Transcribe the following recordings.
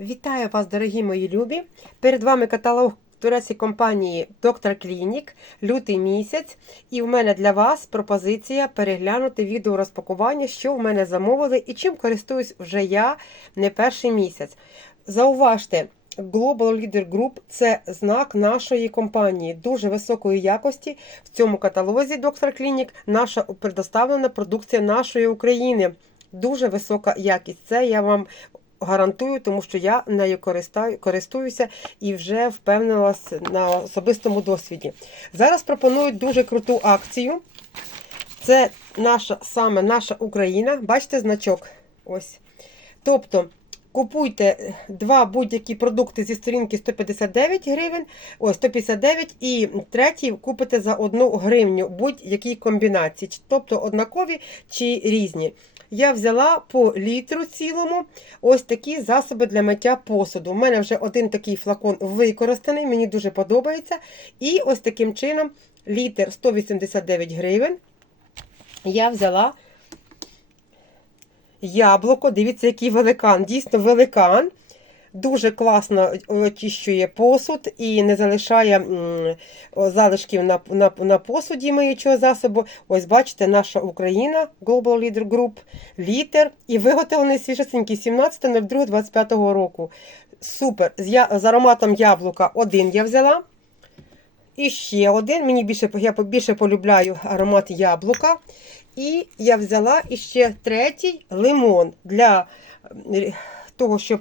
Вітаю вас, дорогі мої любі! Перед вами каталог турецької компанії Доктор Клінік, лютий місяць. І в мене для вас пропозиція переглянути відео розпакування, що в мене замовили і чим користуюсь вже я не перший місяць. Зауважте, Global Leader Group це знак нашої компанії дуже високої якості. В цьому каталозі Доктор Клінік наша предоставлена продукція нашої України. Дуже висока якість. Це я вам гарантую, тому що я нею користуюся і вже впевнилась на особистому досвіді. Зараз пропонують дуже круту акцію. Це наша саме наша Україна. Бачите значок? Ось. Тобто. Купуйте два будь-які продукти зі сторінки 159 гривень, ось 159 і третій купите за 1 гривню будь-якій комбінації, тобто однакові чи різні. Я взяла по літру цілому ось такі засоби для миття посуду. У мене вже один такий флакон використаний, мені дуже подобається. І ось таким чином літр 189 гривень. Я взяла яблуко. Дивіться, який великан. Дійсно великан. Дуже класно очищує посуд і не залишає залишків на на, на посуді миючого засобу. Ось бачите, наша Україна, Global Leader Group, літер і виготовлений свіжесенький 17.02.25 року. Супер! З, з ароматом яблука один я взяла. І ще один. Мені більше я більше полюбляю аромат яблука. І я взяла іще третій лимон для того, щоб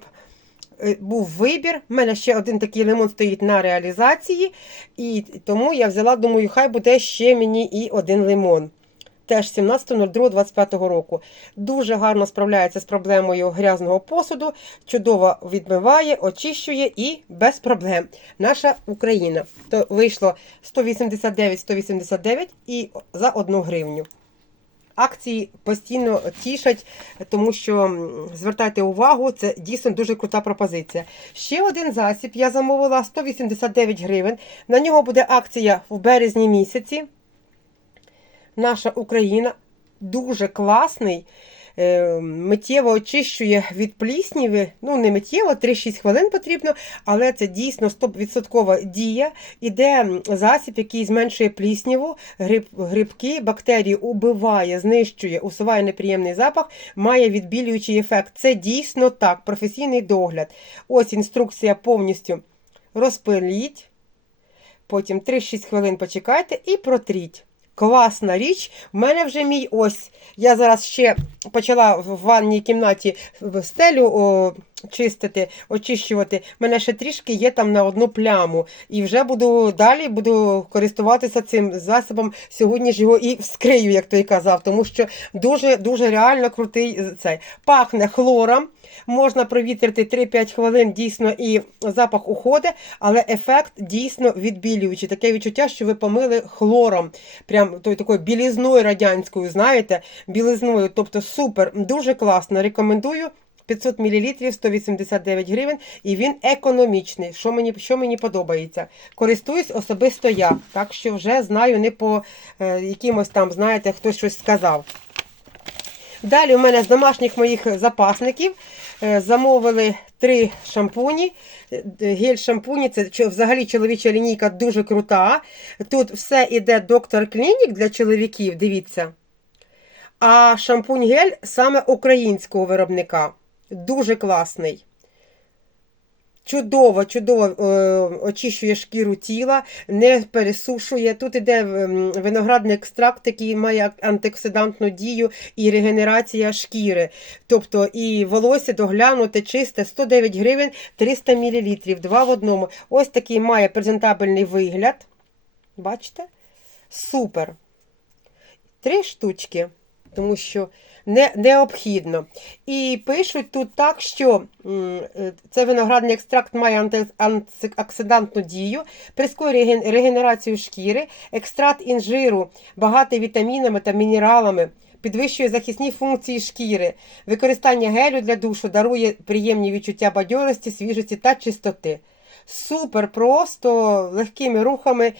був вибір. У мене ще один такий лимон стоїть на реалізації. І тому я взяла, думаю, хай буде ще мені і один лимон. Теж 17.02.25 року. Дуже гарно справляється з проблемою грязного посуду, чудово відмиває, очищує і без проблем. Наша Україна. То вийшло 189-189 і за 1 гривню. Акції постійно тішать, тому що звертайте увагу, це дійсно дуже крута пропозиція. Ще один засіб я замовила 189 гривень. На нього буде акція в березні місяці. Наша Україна дуже класний. Миттєво очищує від плісніви, ну не миттєво, 3-6 хвилин потрібно, але це дійсно 100% дія. Іде засіб, який зменшує плісніву, гриб, грибки, бактерії убиває, знищує, усуває неприємний запах, має відбілюючий ефект. Це дійсно так, професійний догляд. Ось інструкція повністю розпиліть, потім 3-6 хвилин почекайте і протріть. Класна річ. У мене вже мій ось. Я зараз ще почала в ванній кімнаті стелю о, чистити, очищувати. У мене ще трішки є там на одну пляму. І вже буду далі буду користуватися цим засобом. Сьогодні ж його і вскрию, як той казав, тому що дуже-дуже реально крутий цей. Пахне хлором. Можна провітрити 3-5 хвилин, дійсно, і запах уходить, але ефект дійсно відбілюючий. Таке відчуття, що ви помили хлором. Прям той такою білізною радянською, знаєте, білизною. Тобто супер, дуже класно. Рекомендую. 500 мл 189 гривень, і він економічний, що мені що мені подобається. Користуюсь особисто я, так що вже знаю, не по е, якимось там, знаєте, хтось щось сказав. Далі у мене з домашніх моїх запасників е, замовили три шампуні. Е, гель-шампуні це взагалі чоловіча лінійка дуже крута. Тут все іде доктор Клінік для чоловіків, дивіться. А шампунь-гель саме українського виробника. Дуже класний. Чудово, чудово е, очищує шкіру тіла, не пересушує. Тут іде виноградний екстракт, який має антиоксидантну дію і регенерація шкіри. Тобто і волосся доглянуте, чисте, 109 гривень 300 мл, два в одному. Ось такий має презентабельний вигляд. Бачите? Супер. Три штучки, тому що не, необхідно. І пишуть тут так, що це виноградний екстракт має антиоксидантну дію, прискорює регенерацію шкіри, екстракт інжиру, багатий вітамінами та мінералами. Підвищує захисні функції шкіри, використання гелю для душу дарує приємні відчуття бадьорості, свіжості та чистоти. Супер просто легкими рухами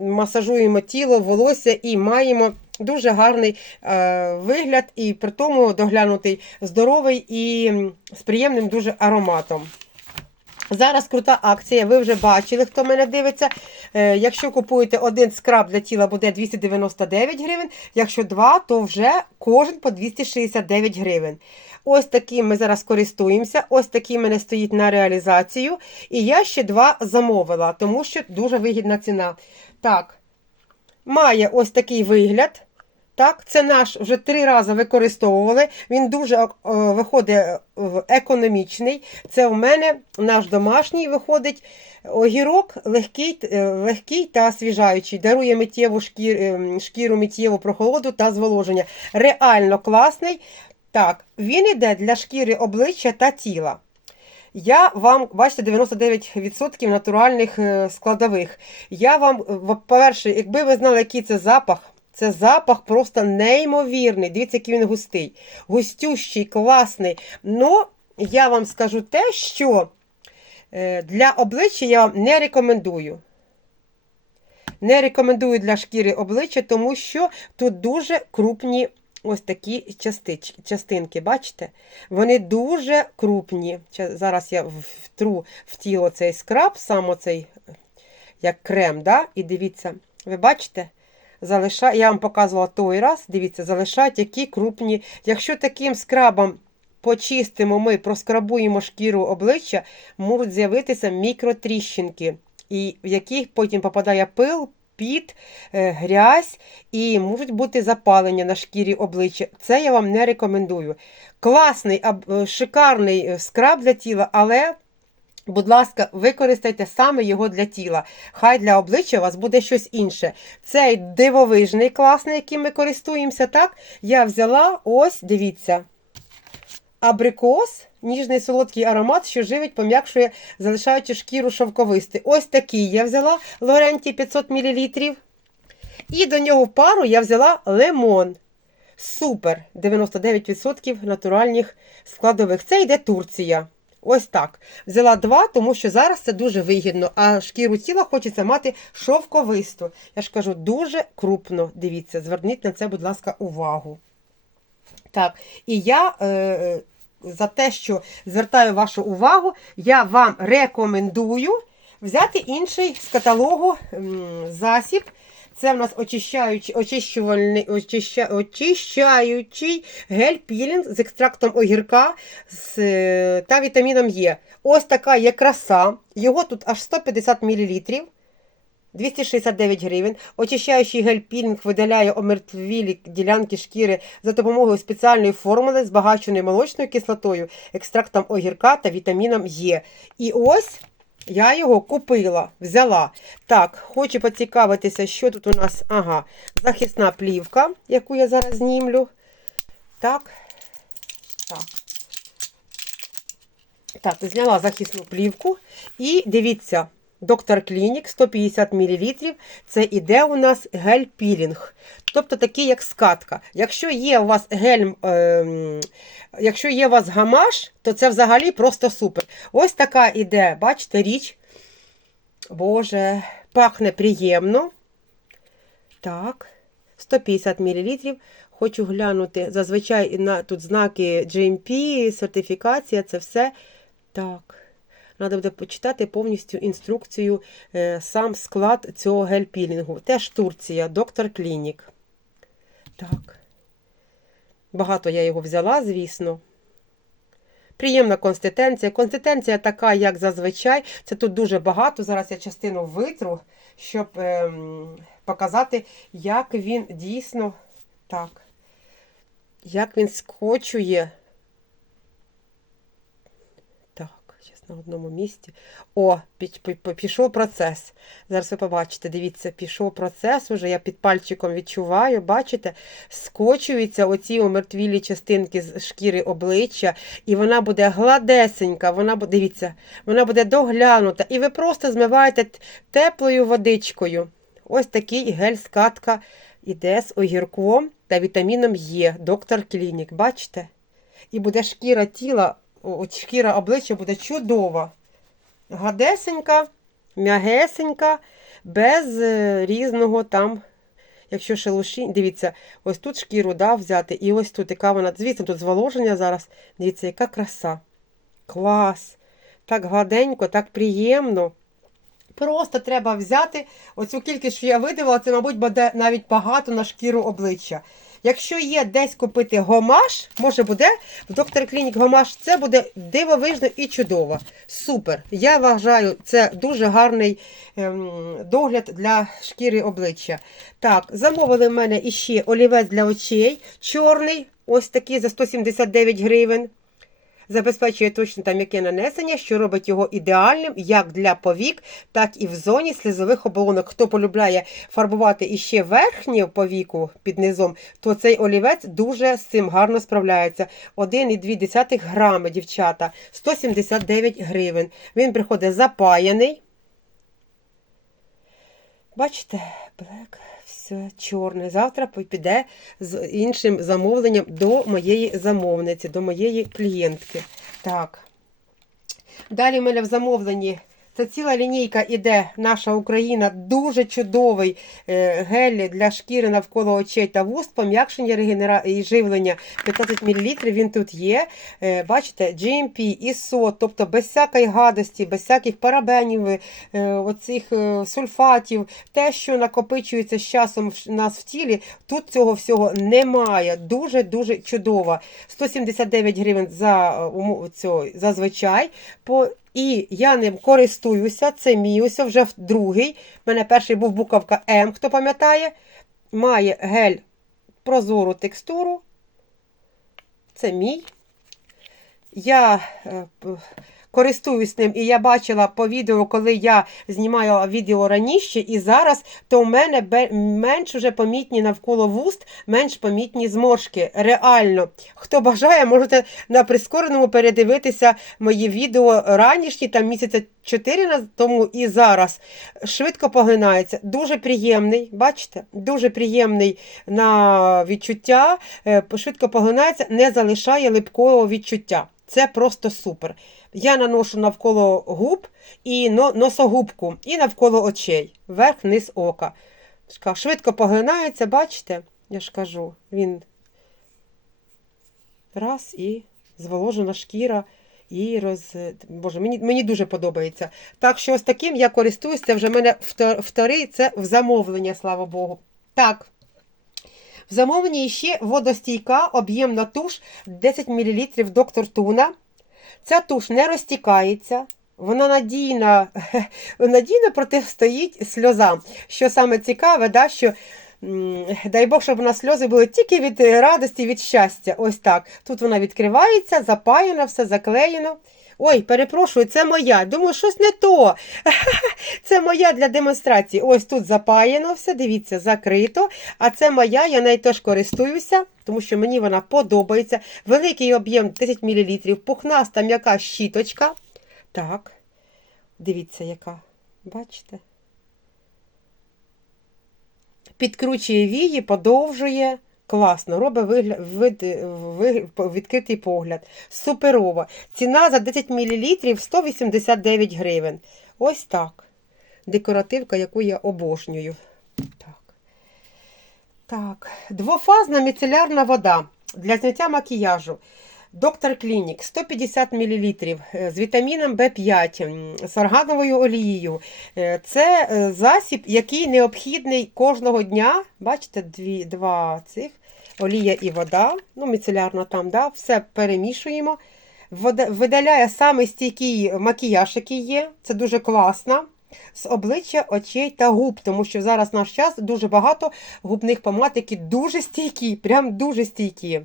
масажуємо тіло, волосся і маємо дуже гарний е, вигляд, і при тому доглянутий здоровий і з приємним дуже ароматом. Зараз крута акція, ви вже бачили, хто мене дивиться. Е, якщо купуєте один скраб для тіла, буде 299 гривень. Якщо два, то вже кожен по 269 гривень. Ось таким ми зараз користуємося. Ось такий мене стоїть на реалізацію. І я ще два замовила, тому що дуже вигідна ціна. Так, має ось такий вигляд. Так, це наш вже три рази використовували. Він дуже е, виходить е, економічний. Це у мене наш домашній виходить. Огірок легкий, е, легкий та освіжаючий. Дарує миттєву шкір, е, шкіру миттєву прохолоду та зволоження. Реально класний. Так, він іде для шкіри обличчя та тіла. Я вам, бачите, 99% натуральних е, складових. Я вам, е, по-перше, якби ви знали, який це запах, це запах просто неймовірний. Дивіться, який він густий, густющий, класний. Ну, я вам скажу те, що е, для обличчя я вам не рекомендую. Не рекомендую для шкіри обличчя, тому що тут дуже крупні ось такі частич, частинки, бачите? Вони дуже крупні. Зараз я втру в тіло цей скраб, сам оцей як крем, да? і дивіться, ви бачите? Залиша... Я вам показувала той раз, дивіться, залишають які крупні. Якщо таким скрабом почистимо, ми проскрабуємо шкіру обличчя, можуть з'явитися мікротріщинки, і в яких потім попадає пил, піт, е, грязь і можуть бути запалення на шкірі обличчя. Це я вам не рекомендую. Класний, е, шикарний е, скраб для тіла, але. Будь ласка, використайте саме його для тіла. Хай для обличчя у вас буде щось інше. Цей дивовижний, класний, яким ми користуємося, так? Я взяла ось, дивіться, абрикос, ніжний солодкий аромат, що живить, пом'якшує, залишаючи шкіру шовковисти. Ось такий я взяла Лоренті 500 мл. І до нього пару я взяла лимон. Супер! 99% натуральних складових. Це йде Турція. Ось так. Взяла два, тому що зараз це дуже вигідно, а шкіру тіла хочеться мати шовковисту. Я ж кажу, дуже крупно. Дивіться, зверніть на це, будь ласка, увагу. Так, і я е, е, за те, що звертаю вашу увагу, я вам рекомендую взяти інший з каталогу засіб. Це в нас очищаючий, очищувальний, очища, очищаючий гель-пілінг з екстрактом огірка з, е, та вітаміном Е. Ось така є краса. Його тут аж 150 мл. 269 гривень. Очищаючий гель-пілінг видаляє омертвілі ділянки шкіри за допомогою спеціальної формули, збагаченої молочною кислотою, екстрактом огірка та вітаміном Е. І ось я його купила, взяла. Так, хочу поцікавитися, що тут у нас. Ага, захисна плівка, яку я зараз знімлю. Так. Так. Так, зняла захисну плівку. І дивіться, доктор Клінік 150 мл. Це іде у нас гель-пілінг. Тобто такий, як скатка. Якщо є у вас гель, ем, якщо є у вас гамаш, то це взагалі просто супер. Ось така іде, бачите, річ. Боже, пахне приємно. Так, 150 мл. Хочу глянути. Зазвичай тут знаки GMP, сертифікація, це все. Так. Треба буде почитати повністю інструкцію, е, сам склад цього гель-пілінгу. Теж Турція, доктор Клінік. Так. Багато я його взяла, звісно. Приємна консистенція. Консистенція така, як зазвичай. Це тут дуже багато. Зараз я частину витру, щоб ем, показати, як він дійсно так. Як він скочує. Так, зараз на одному місці. О, пі- пі- пі- пішов процес. Зараз ви побачите, дивіться, пішов процес уже. Я під пальчиком відчуваю, бачите, скочуються оці омертвілі частинки з шкіри обличчя, і вона буде гладесенька, вона буде, дивіться, вона буде доглянута. І ви просто змиваєте теплою водичкою. Ось такий гель-скатка іде з огірком та вітаміном Е, доктор Клінік. Бачите? І буде шкіра тіла, от шкіра обличчя буде чудова. Гадесенька, м'ягесенька, без е, різного там, якщо шелушінь. Дивіться, ось тут шкіру да, взяти, і ось тут, яка вона. Звісно, тут зволоження зараз. Дивіться, яка краса. Клас. так гладенько, так приємно. Просто треба взяти оцю кількість, що я видавала, це, мабуть, буде навіть багато на шкіру обличчя. Якщо є десь купити гомаш, може буде в доктор Клінік гомаш, це буде дивовижно і чудово. Супер. Я вважаю, це дуже гарний ем, догляд для шкіри обличчя. Так, замовили в мене іще олівець для очей, чорний, ось такий за 179 гривень. Забезпечує точно та м'яке нанесення, що робить його ідеальним як для повік, так і в зоні слізових оболонок. Хто полюбляє фарбувати іще верхню повіку під низом, то цей олівець дуже з цим гарно справляється. 1,2 грами, дівчата, 179 гривень. Він приходить запаяний. Бачите, блек, чорне. Завтра піде з іншим замовленням до моєї замовниці, до моєї клієнтки. Так. Далі в мене в замовленні. Це ціла лінійка іде наша Україна, дуже чудовий е, гель для шкіри навколо очей та вуст, пом'якшення регенера... і живлення 15 мл. Він тут є. Е, бачите, GMP, ISO, тобто без всякої гадості, без всяких парабенів, е, оцих сульфатів, те, що накопичується з часом в нас в тілі, тут цього всього немає. Дуже-дуже чудово. 179 гривень за, зазвичай. По і я ним користуюся. Це мій ось вже другий. У мене перший був буковка М, хто пам'ятає. Має гель прозору текстуру. Це мій. Я е, користуюсь ним, і я бачила по відео, коли я знімала відео раніше, і зараз, то в мене менш уже помітні навколо вуст, менш помітні зморшки. Реально, хто бажає, можете на прискореному передивитися мої відео ранішні, там місяця 4 наз- тому і зараз. Швидко поглинається. Дуже приємний, бачите? Дуже приємний на відчуття, е, швидко поглинається, не залишає липкого відчуття. Це просто супер. Я наношу навколо губ і носогубку, і навколо очей, верх, низ ока. Швидко поглинається, бачите? Я ж кажу, він раз і зволожена шкіра. І роз... Боже, мені, мені дуже подобається. Так що ось таким я користуюсь, це вже в мене вторий, це в замовлення, слава Богу. Так. В замовленні ще водостійка, об'ємна туш 10 мл доктор Туна. Ця туш не розтікається. Вона надійно, надійно протистоїть сльозам. Що саме цікаве, да, що дай Бог, щоб у нас сльози були тільки від радості, від щастя. Ось так. Тут вона відкривається, запаяно, все заклеєно. Ой, перепрошую, це моя. Думаю, щось не то. Це моя для демонстрації. Ось тут запаяно все, дивіться, закрито. А це моя, я нею теж користуюся, тому що мені вона подобається. Великий об'єм 10 мл, пухнаста м'яка щіточка. Так, дивіться, яка. Бачите? Підкручує вії, подовжує. Класно, робить вигля... вид... ви- відкритий погляд. Суперово. Ціна за 10 мл 189 гривень. Ось так. Декоративка, яку я обожнюю. Так. Так. Двофазна міцелярна вода для зняття макіяжу. Доктор Клінік 150 мл з вітаміном В5, з органовою олією. Е, Це е, засіб, який необхідний кожного дня. Бачите, дві, два цих олія і вода. Ну, міцелярна там, да? все перемішуємо. Видаляє саме стійкий макіяж, який є. Це дуже класно. З обличчя, очей та губ, тому що зараз наш час дуже багато губних помад, які дуже стійкі, прям дуже стійкі.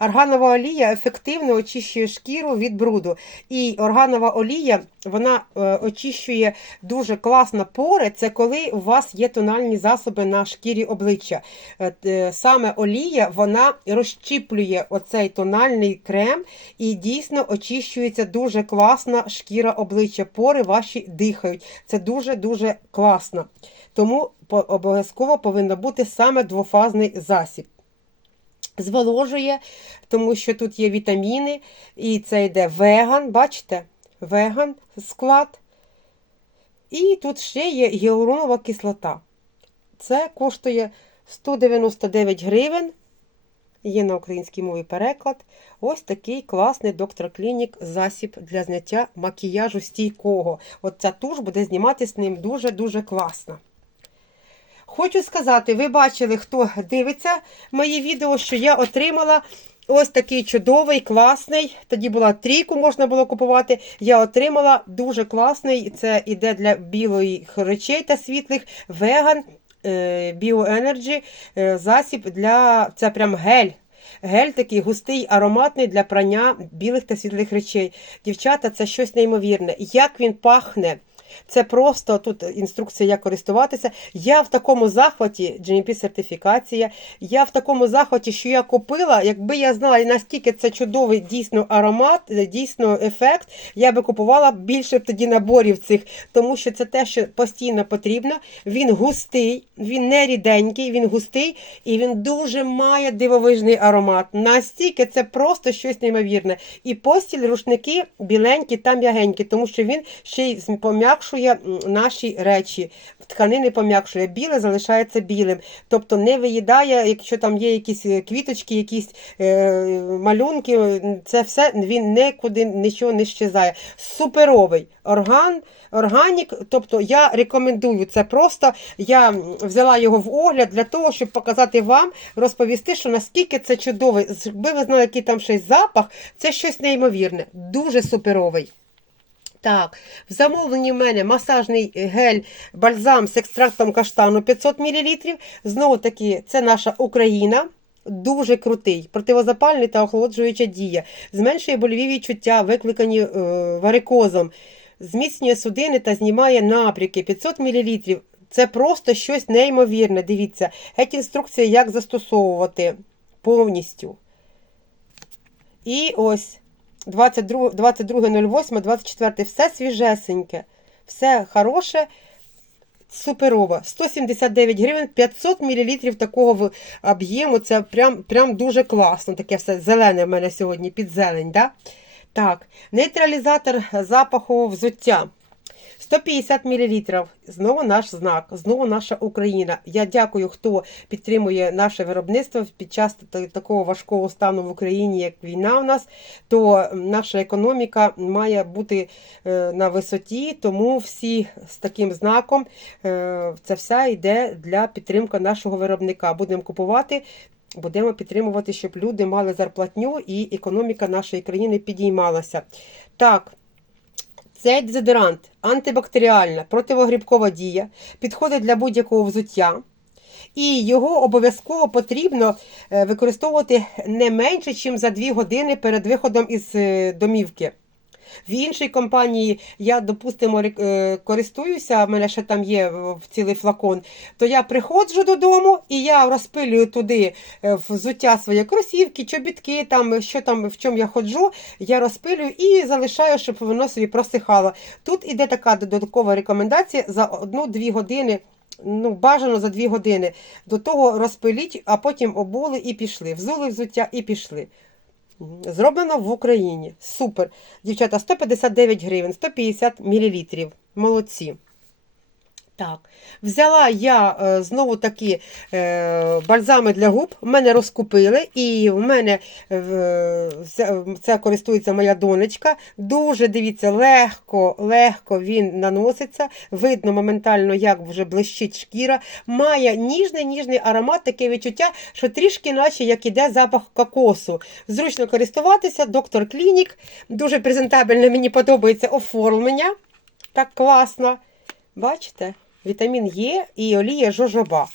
Органова олія ефективно очищує шкіру від бруду. І органова олія вона е, очищує дуже класно пори. Це коли у вас є тональні засоби на шкірі обличчя. Е, е, Саме олія вона розщіплює оцей тональний крем і дійсно очищується дуже класно шкіра обличчя. Пори ваші дихають. Це дуже-дуже класно. Тому обов'язково повинен бути саме двофазний засіб зволожує, тому що тут є вітаміни, і це йде веган, бачите? Веган склад. І тут ще є гіалуронова кислота. Це коштує 199 гривень Є на українській мові переклад. Ось такий класний доктор Клінік засіб для зняття макіяжу стійкого. От ця туш буде знімати з ним дуже-дуже класно. Хочу сказати, ви бачили, хто дивиться мої відео, що я отримала ось такий чудовий, класний. Тоді була трійку, можна було купувати. Я отримала дуже класний. Це іде для білих речей та світлих веган Bioenergy е, засіб для це прям гель. Гель такий густий, ароматний для прання білих та світлих речей. Дівчата, це щось неймовірне. Як він пахне. Це просто тут інструкція, як користуватися. Я в такому захваті, GMP сертифікація. Я в такому захваті, що я купила. Якби я знала, наскільки це чудовий дійсно аромат, дійсно ефект, я би купувала більше б тоді наборів цих, тому що це те, що постійно потрібно. Він густий, він не ріденький, він густий і він дуже має дивовижний аромат. Настільки це просто щось неймовірне. І постіль, рушники біленькі та м'ягенькі, тому що він ще й пом'якшує наші речі. Тканини пом'якшує. Біле залишається білим. Тобто не виїдає, якщо там є якісь квіточки, якісь е, малюнки, це все він нікуди нічого не щезає. Суперовий орган. Органік, тобто я рекомендую це просто. Я взяла його в огляд для того, щоб показати вам, розповісти, що наскільки це чудовий. Якби ви знали, який там ще запах, це щось неймовірне, дуже суперовий. Так, в замовленні в мене масажний гель бальзам з екстрактом каштану 500 мл. Знову таки, це наша Україна. Дуже крутий, противозапальний та охолоджуюча дія, зменшує больові відчуття, викликані е, варикозом, зміцнює судини та знімає напряки 500 мл. Це просто щось неймовірне. Дивіться, геть інструкція, як застосовувати повністю. І ось. 22.08, 24 все свіжесеньке, все хороше, суперово. 179 гривень, 500 мл такого об'єму. Це прям прям дуже класно. Таке все зелене в мене сьогодні під зелень. Да? Так, нейтралізатор запаху взуття. 150 мл. Знову наш знак, знову наша Україна. Я дякую, хто підтримує наше виробництво під час такого важкого стану в Україні, як війна у нас, то наша економіка має бути е, на висоті, тому всі з таким знаком е, це все йде для підтримки нашого виробника. Будемо купувати. Будемо підтримувати, щоб люди мали зарплатню і економіка нашої країни підіймалася. Так. Цей дезодорант антибактеріальна, противогрібкова дія, підходить для будь-якого взуття. І його обов'язково потрібно е, використовувати не менше, ніж за 2 години перед виходом із е, домівки. В іншій компанії я, допустимо, е, користуюся, в мене ще там є в цілий флакон, то я приходжу додому і я розпилюю туди е, взуття своє кросівки, чобітки, там, що там, в чому я ходжу, я розпилюю і залишаю, щоб воно собі просихало. Тут іде така додаткова рекомендація за 1-2 години. Ну, бажано за 2 години. До того розпиліть, а потім обули і пішли. Взули взуття і пішли. Зроблено в Україні. Супер. Дівчата, 159 гривень, 150 мл. Молодці. Так, взяла я е, знову такі е, бальзами для губ, мене розкупили, і в мене е, це користується моя донечка. Дуже дивіться, легко легко він наноситься. Видно моментально, як вже блищить шкіра. Має ніжний ніжний аромат, таке відчуття, що трішки, наче як іде запах кокосу. Зручно користуватися, доктор Клінік. Дуже презентабельне, мені подобається оформлення. Так класно. Бачите? Вітамін Е і олія жожоба.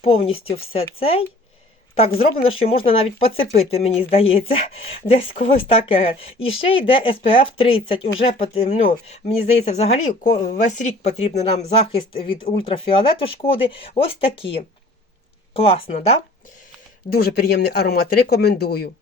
Повністю все цей. Так, зроблено, що можна навіть поцепити, мені здається, десь когось таке. І ще йде SPF 30. Уже, ну, Мені здається, взагалі весь рік потрібен нам захист від ультрафіолету шкоди. Ось такі. Класно, да? Дуже приємний аромат. Рекомендую.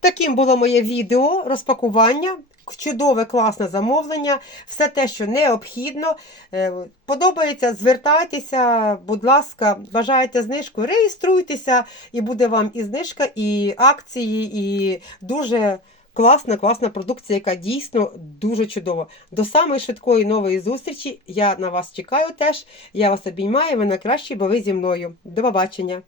Таким було моє відео розпакування. Чудове, класне замовлення, все те, що необхідно. Е, подобається, звертайтеся, будь ласка, бажаєте знижку, реєструйтеся, і буде вам і знижка, і акції, і дуже класна, класна продукція, яка дійсно дуже чудова. До самої швидкої нової зустрічі. Я на вас чекаю теж. Я вас обіймаю, ви найкращі, бо ви зі мною. До побачення!